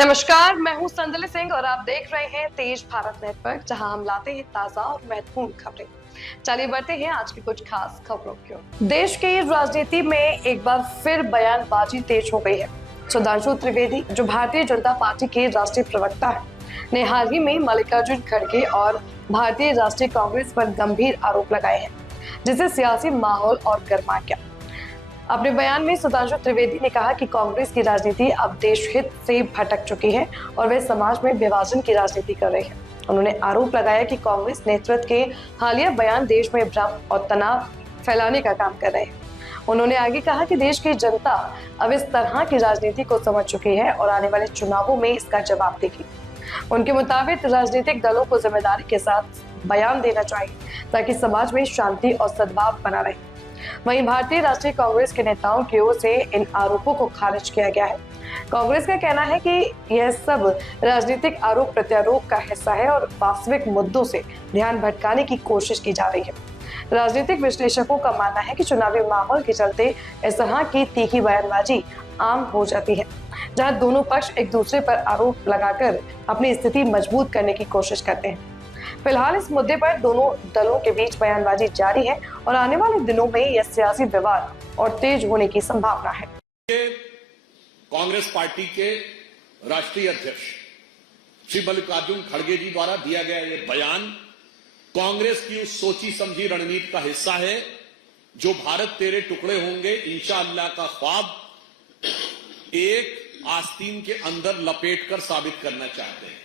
नमस्कार, मैं हूं संदली सिंह और आप देख रहे हैं तेज भारत नेटवर्क, जहां हम लाते हैं ताजा और महत्वपूर्ण खबरें। चलिए बढ़ते हैं आज की कुछ खास खबरों की ओर। देश की राजनीति में एक बार फिर बयानबाजी तेज हो गई है। सुधांशु त्रिवेदी, जो भारतीय जनता पार्टी के राष्ट्रीय प्रवक्ता है, ने हाल ही में मल्लिकार्जुन खड़गे और भारतीय राष्ट्रीय कांग्रेस पर गंभीर आरोप लगाए हैं, जिससे सियासी माहौल और गर्मा गया। अपने बयान में सुधांशु त्रिवेदी ने कहा कि कांग्रेस की राजनीति अब देश हित से भटक चुकी है और वे समाज में विभाजन की राजनीति कर रही है। उन्होंने आरोप लगाया कि कांग्रेस नेतृत्व के हालिया बयान देश में भ्रम और तनाव फैलाने का काम कर रहे हैं। उन्होंने आगे कहा कि देश की जनता अब इस तरह की राजनीति को समझ चुकी है और आने वाले चुनावों में इसका जवाब देगी। उनके मुताबिक राजनीतिक दलों को जिम्मेदारी के साथ बयान देना चाहिए ताकि समाज में शांति और सद्भाव बना रहे। वहीं भारतीय राष्ट्रीय कांग्रेस के नेताओं की ओर से इन आरोपों को खारिज किया गया है। कांग्रेस का कहना है कि यह सब राजनीतिक आरोप प्रत्यारोप का हिस्सा है और वास्तविक मुद्दों से ध्यान भटकाने की कोशिश की जा रही है। राजनीतिक विश्लेषकों का मानना है कि चुनावी माहौल के चलते इस तरह की तीखी बयानबाजी आम हो जाती है, जहां दोनों पक्ष एक दूसरे पर आरोप लगाकर अपनी स्थिति मजबूत करने की कोशिश करते हैं। फिलहाल इस मुद्दे पर दोनों दलों के बीच बयानबाजी जारी है और आने वाले दिनों में यह सियासी विवाद और तेज होने की संभावना है। कांग्रेस पार्टी के राष्ट्रीय अध्यक्ष श्री मल्लिकार्जुन खड़गे जी द्वारा दिया गया यह बयान कांग्रेस की उस सोची समझी रणनीति का हिस्सा है जो भारत तेरे टुकड़े होंगे इंशाअल्लाह का ख्वाब एक आस्तीन के अंदर लपेटकर साबित करना चाहते हैं।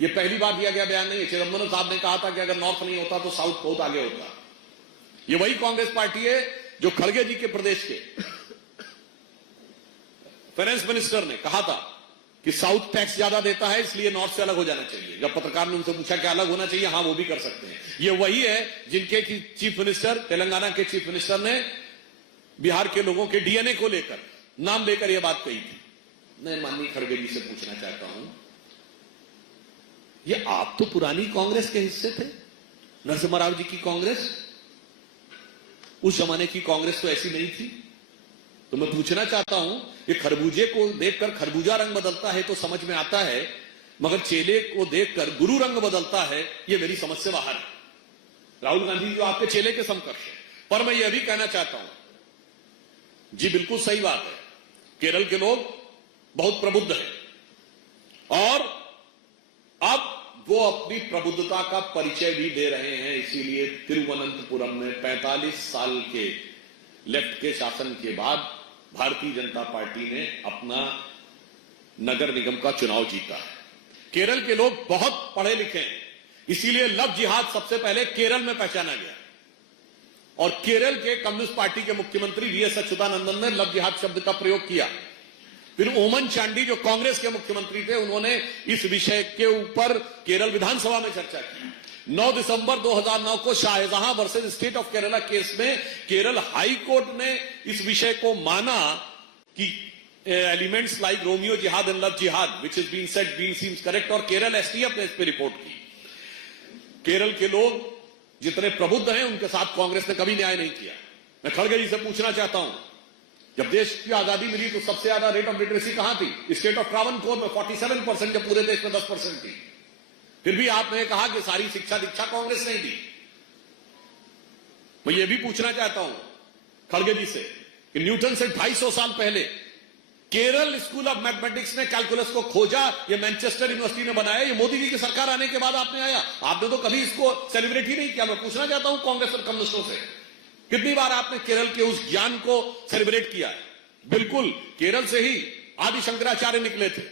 ये पहली बार दिया गया बयान नहीं है। चिदंबरम साहब ने कहा था कि अगर नॉर्थ नहीं होता तो साउथ बहुत आगे होता। ये वही कांग्रेस पार्टी है जो खड़गे जी के प्रदेश के फाइनेंस मिनिस्टर ने कहा था कि साउथ टैक्स ज्यादा देता है इसलिए नॉर्थ से अलग हो जाना चाहिए। जब पत्रकार ने उनसे पूछा कि अलग होना चाहिए, हाँ वो भी कर सकते हैं। ये वही है जिनके चीफ मिनिस्टर, तेलंगाना के चीफ मिनिस्टर ने बिहार के लोगों के डीएनए को लेकर नाम लेकर यह बात कही थी। मैं माननीय खड़गे जी से पूछना चाहता हूं, ये आप तो पुरानी कांग्रेस के हिस्से थे, नरसिम्हा राव जी की कांग्रेस, उस जमाने की कांग्रेस तो ऐसी नहीं थी। तो मैं पूछना चाहता हूं कि खरबूजे को देखकर खरबूजा रंग बदलता है तो समझ में आता है, मगर चेले को देखकर गुरु रंग बदलता है, यह मेरी समझ से बाहर है। राहुल गांधी जो आपके चेले के समकक्ष है। पर मैं यह भी कहना चाहता हूं, जी बिल्कुल सही बात है, केरल के लोग बहुत प्रबुद्ध हैं और अब वो अपनी प्रबुद्धता का परिचय भी दे रहे हैं। इसीलिए तिरुवनंतपुरम में 45 साल के लेफ्ट के शासन के बाद भारतीय जनता पार्टी ने अपना नगर निगम का चुनाव जीता है। केरल के लोग बहुत पढ़े लिखे हैं, इसीलिए लव जिहाद सबसे पहले केरल में पहचाना गया और केरल के कम्युनिस्ट पार्टी के मुख्यमंत्री वीएस अच्युतानंदन ने लव जिहाद शब्द का प्रयोग किया। फिर ओमन चांडी जो कांग्रेस के मुख्यमंत्री थे, उन्होंने इस विषय के ऊपर केरल विधानसभा में चर्चा की। 9 दिसंबर 2009 को Shahjahan versus State of Kerala case में केरल हाई कोर्ट ने इस विषय को माना कि एलिमेंट्स लाइक रोमियो जिहाद एंड लव जिहाद which is being said being seems correct, और केरल एसटीएफ ने इस पर रिपोर्ट की। केरल के लोग जितने प्रबुद्ध हैं उनके साथ कांग्रेस ने कभी न्याय नहीं किया। मैं खड़गे जी से पूछना चाहता हूं, जब देश की आजादी मिली तो सबसे ज्यादा रेट ऑफ लिटरेसी कहां थी? स्टेट ऑफ ट्रावनकोर में 47%, जब पूरे देश में 10% थी। फिर भी आपने कहा कि सारी शिक्षा दीक्षा कांग्रेस ने दी। मैं ये भी पूछना चाहता हूं खड़गे जी से कि न्यूटन से 250 साल पहले केरल स्कूल ऑफ मैथमेटिक्स ने कैलकुलस को खोजा, ये मैनचेस्टर यूनिवर्सिटी ने बनाया, ये मोदी जी की सरकार आने के बाद आपने आया। आपने तो कभी इसको सेलिब्रेट ही नहीं किया। मैं पूछना चाहता हूं कांग्रेस और कम्युनिस्टों से, कितनी बार आपने केरल के उस ज्ञान को सेलिब्रेट किया है? बिल्कुल केरल से ही आदि शंकराचार्य निकले थे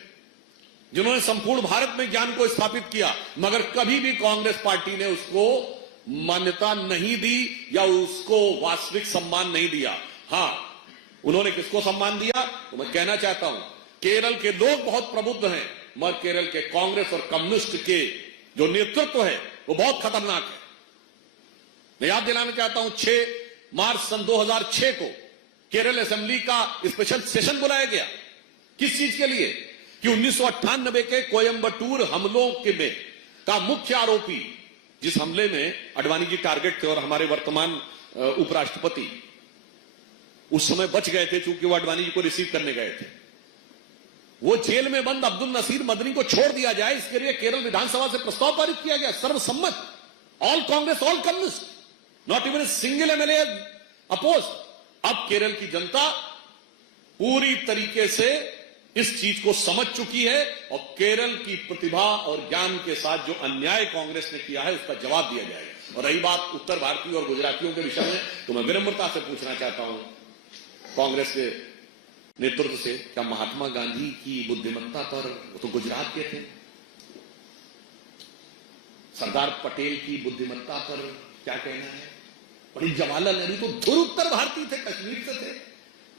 जिन्होंने संपूर्ण भारत में ज्ञान को स्थापित किया, मगर कभी भी कांग्रेस पार्टी ने उसको मान्यता नहीं दी या उसको वास्तविक सम्मान नहीं दिया। हां, उन्होंने किसको सम्मान दिया? तो मैं कहना चाहता हूं केरल के लोग बहुत प्रबुद्ध हैं, मगर केरल के कांग्रेस और कम्युनिस्ट के जो नेतृत्व है वो बहुत खतरनाक है। मैं याद दिलाना चाहता हूं 6 मार्च सन 2006 को केरल असेंबली का स्पेशल सेशन बुलाया गया। किस चीज के लिए? कि 1998 के कोयंबटूर हमलों के में का मुख्य आरोपी, जिस हमले में अडवाणी जी टारगेट थे और हमारे वर्तमान उपराष्ट्रपति उस समय बच गए थे चूंकि वो अडवाणी जी को रिसीव करने गए थे। वो जेल में बंद अब्दुल नसीर मदनी को छोड़ दिया जाए, इसके लिए केरल विधानसभा से प्रस्ताव पारित किया गया, सर्वसम्मत, all Congress, all communist, not even a single MLA oppose. अब केरल की जनता पूरी तरीके से इस चीज को समझ चुकी है और केरल की प्रतिभा और ज्ञान के साथ जो अन्याय कांग्रेस ने किया है उसका जवाब दिया जाएगा। और रही बात उत्तर भारतीय और गुजरातियों के विषय में, तो मैं विनम्रता से पूछना चाहता हूं कांग्रेस के नेतृत्व से, क्या महात्मा गांधी की बुद्धिमत्ता पर, वो तो गुजरात के थे, सरदार पटेल की बुद्धिमत्ता पर क्या कहना है? पंडित जवाहरलाल नेहरू तो धुर उत्तर भारतीय थे, कश्मीर से थे,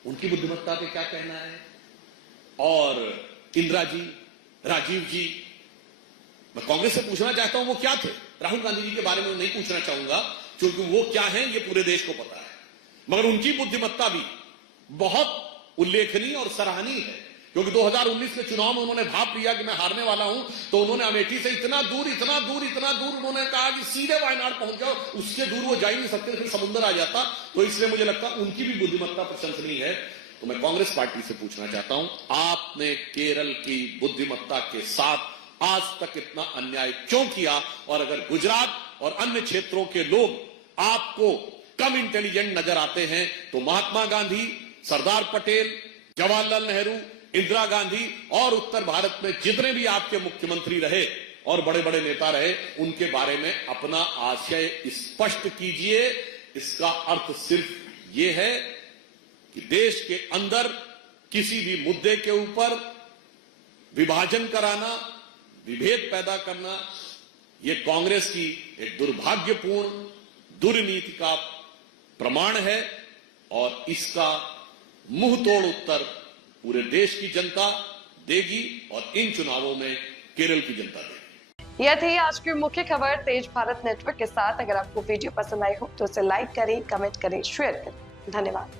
उनकी बुद्धिमत्ता पे क्या कहना है? और इंदिरा जी, राजीव जी, मैं कांग्रेस से पूछना चाहता हूं वो क्या थे? राहुल गांधी जी के बारे में नहीं पूछना चाहूंगा क्योंकि वो क्या है ये पूरे देश को पता है, मगर उनकी बुद्धिमत्ता भी बहुत उल्लेखनीय और सराहनीय है। क्योंकि 2019 के चुनाव में उन्होंने भाप लिया कि मैं हारने वाला हूं, तो उन्होंने अमेठी से इतना दूर उन्होंने कहा कि सीधे वायनाड पहुंच जाओ, उससे दूर वो जा ही नहीं सकते, फिर समुद्र आ जाता। तो इसलिए मुझे लगता है उनकी भी बुद्धिमत्ता प्रशंसनीय है। तो मैं कांग्रेस पार्टी से पूछना चाहता हूं, आपने केरल की बुद्धिमत्ता के साथ आज तक इतना अन्याय क्यों किया? और अगर गुजरात और अन्य क्षेत्रों के लोग आपको कम इंटेलिजेंट नजर आते हैं, तो महात्मा गांधी, सरदार पटेल, जवाहरलाल नेहरू, इंदिरा गांधी और उत्तर भारत में जितने भी आपके मुख्यमंत्री रहे और बड़े बड़े नेता रहे, उनके बारे में अपना आशय स्पष्ट कीजिए। इसका अर्थ सिर्फ यह है कि देश के अंदर किसी भी मुद्दे के ऊपर विभाजन कराना, विभेद पैदा करना, यह कांग्रेस की एक दुर्भाग्यपूर्ण दुर्नीति का प्रमाण है और इसका मुंह तोड़ उत्तर पूरे देश की जनता देगी और इन चुनावों में केरल की जनता देगी। यह थी आज की मुख्य खबर तेज भारत नेटवर्क के साथ। अगर आपको वीडियो पसंद आई हो तो उसे लाइक करें, कमेंट करें, शेयर करें। धन्यवाद।